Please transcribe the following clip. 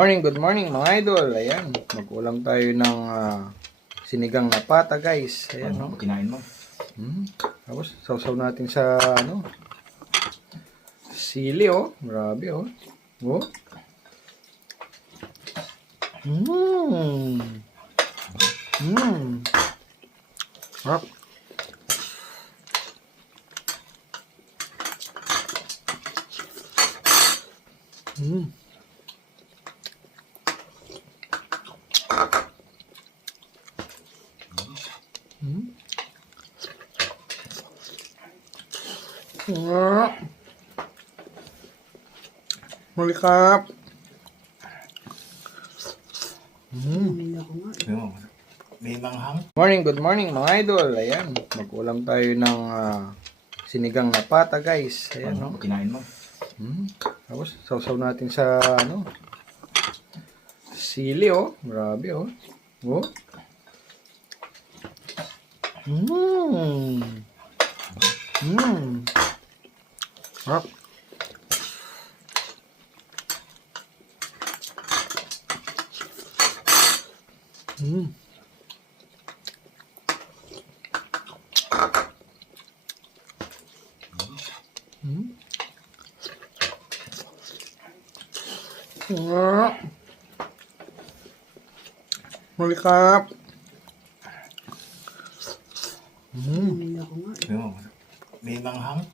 Good morning mga idol. Ayan, mag-ulam tayo ng sinigang na pata, guys. Ayan, no? Kinain mo? Tapos, sausaw natin sa, sili, oh. Grabe, oh. Oh. Sarap. Muli kap. May manghang. Good morning mga idol. Ayan, mag-ulam tayo ng sinigang na pata, guys. Ayan, no? Kinain mo? Tapos, sausaw natin sa, sili, oh. Grabe, oh. Oh. Sarap. Muli kap. May manghang.